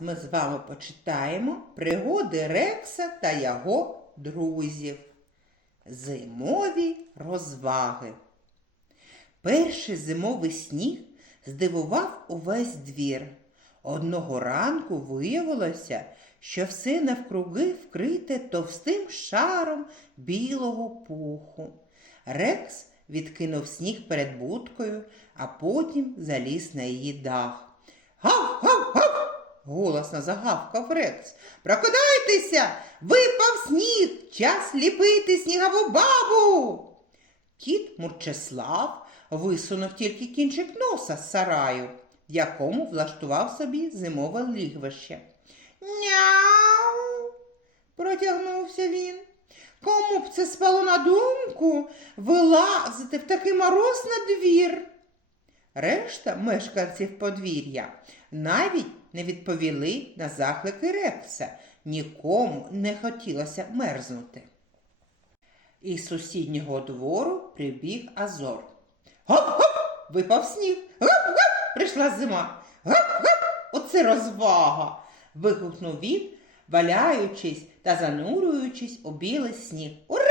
ми з вами почитаємо пригоди Рекса та його друзів. Зимові розваги. Перший зимовий сніг здивував увесь двір. Одного ранку виявилося, що все навкруги вкрите товстим шаром білого пуху. Рекс відкинув сніг перед будкою, а потім заліз на її дах. Гав! Голосно загавкав Рекс. Прокидайтеся! Випав сніг! Час ліпити снігову бабу. Кіт Мурчеслав висунув тільки кінчик носа з сараю, в якому влаштував собі зимове лігвище. Няу. протягнувся він. Кому б це спало на думку вилазити в такий мороз на двір? Решта мешканців подвір'я навіть не відповіли на заклики Рекса. Нікому не хотілося мерзнути. Із сусіднього двору прибіг Азор. Гоп-гоп! Випав сніг. Гоп-гоп! Прийшла зима. Гоп-гоп! Оце розвага. вигукнув він, валяючись та занурюючись у білий сніг. Ура!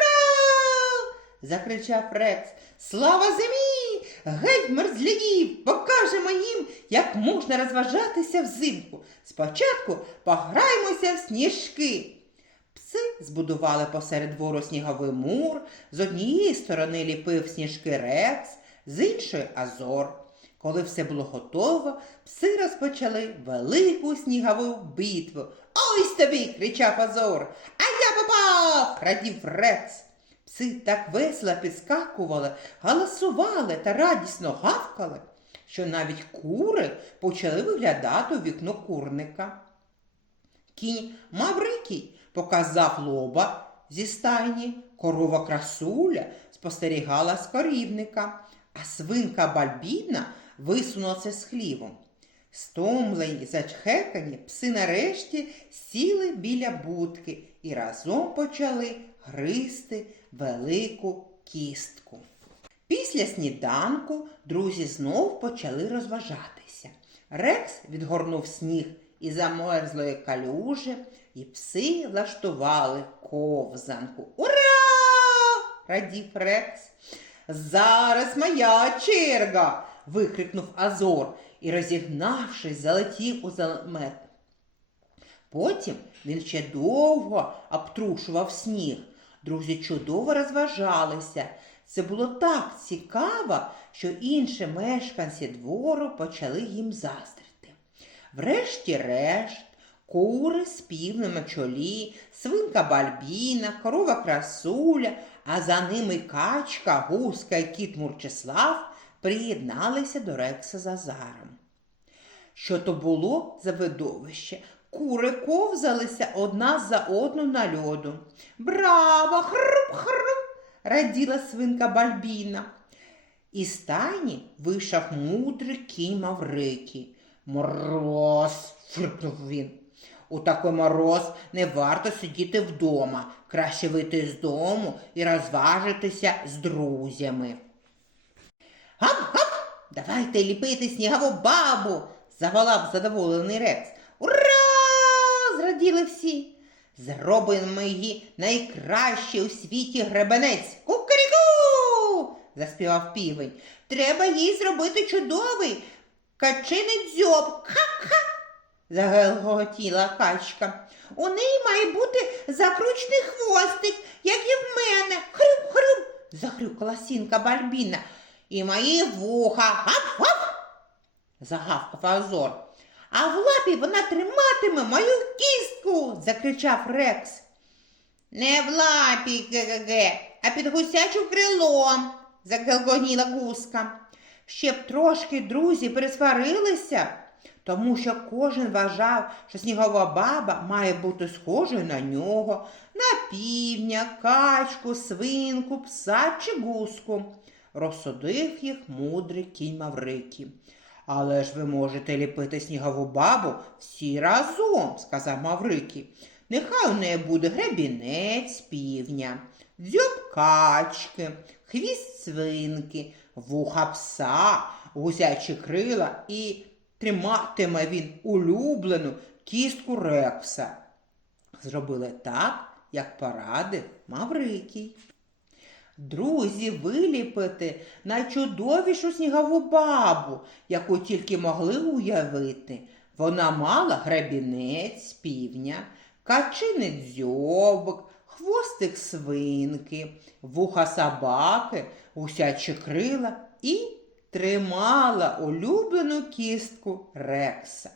закричав Рекс. Слава зимі! Геть мерзлядів! Покажемо їм, як можна розважатися взимку. Спочатку пограємося в сніжки. Пси збудували посеред двору сніговий мур, з однієї сторони ліпив сніжки Рекс, з іншої Азор. Коли все було готово, пси розпочали велику снігову битву. Ось тобі. кричав Азор. А я попав. радів Рекс. Пси так весело підскакували, галасували та радісно гавкали, що навіть кури почали виглядати у вікно курника. Кінь Маврикій показав лоба зі стайні, корова красуля спостерігала з корівника, а свинка Бальбіна висунулася з хлівом. Стомлені, зачхекані, пси нарешті сіли біля будки і разом почали гризти велику кістку. Після сніданку друзі знов почали розважатися. Рекс відгорнув сніг із замерзлої калюжі, і пси влаштували ковзанку. Ура! радів Рекс. Зараз моя черга. викрикнув Азор і, розігнавшись, залетів у замет. Потім він ще довго обтрушував сніг. Друзі чудово розважалися. Це було так цікаво, що інші мешканці двору почали їм заздрити. Врешті-решт, кури з півнем чолі, свинка Бальбіна, корова красуля, а за ними качка, гуска і кіт Мурчеслав приєдналися до Рекса з Азаром. Що то було за видовище? Кури ковзалися одна за одну на льоду. Браво! Хруп-хруп! раділа свинка Бальбіна. Із стайні вийшов мудрий кінь Маврикій. Мороз, фиркнув він. У такий мороз не варто сидіти вдома. Краще вийти з дому і розважитися з друзями. Гап-гап! Давайте ліпити снігову бабу, заволав задоволений Рекс. Зраділи всі. Зробимо її найкращий у світі гребенець. Кукаріку! заспівав півень. Треба їй зробити чудовий качиний дзьоб. Ха-ха! загелготіла качка. У неї має бути закручений хвостик, як і в мене. Хрюм-хрюм, захрюкала сінка Бальбіна. І мої вуха. Гап-гап! загавкав Азор. А в лапі вона триматиме мою кістку, закричав Рекс. Не в лапі, ге-ге-ге, а під гусячим крилом, загелгоніла гуска. Ще б трошки друзі пересварилися, тому що кожен вважав, що снігова баба має бути схожою на нього, на півня, качку, свинку, пса чи гуску. Розсудив їх мудрий кінь Маврикій. Але ж ви можете ліпити снігову бабу всі разом, сказав Маврикій. Нехай у неї буде гребінець півня, дзьоб качки, хвіст свинки, вуха пса, гусячі крила і триматиме він улюблену кістку Рекса. Зробили так, як порадив Маврикій. Друзі виліпити найчудовішу снігову бабу, яку тільки могли уявити. Вона мала гребінець півня, качиний дзьобик, хвостик свинки, вуха собаки, гусячі крила і тримала улюблену кістку Рекса.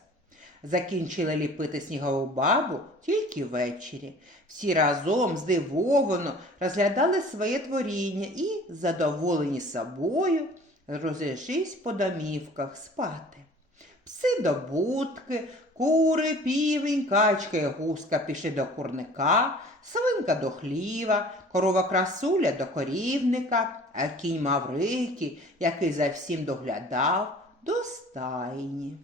Закінчили ліпити снігову бабу тільки ввечері. Всі разом здивовано розглядали своє творіння і, задоволені собою, розійшлись по домівках спати. Пси до будки, кури, півень, качка і гуска пішли до курника, свинка до хліва, корова красуля до корівника, а кінь Маврикій, який за всім доглядав, до стайні.